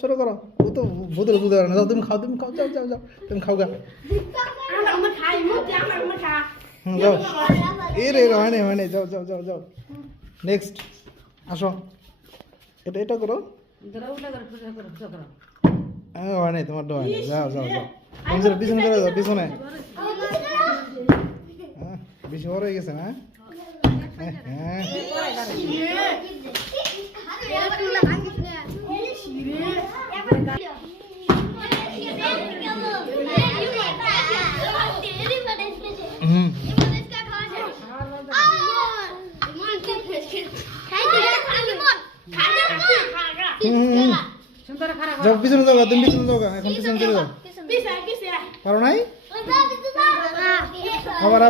শুরু করো ও তো ভূতের বুঝতে পারে না যাও তুমি খাও যাও তুমি খাও গা যাও রে হয় নাই যাও নেক্সট আসো এটা করো হয় নাই তোমার হয় নাই যাও পিছনে করে যাও পিছনে বেশি বড় হয়ে গেছে না হ্যাঁ যাও পিছনে যাও তুমি পিছনে যাও এখন পিছনে চলে যাও পারো নাই আবার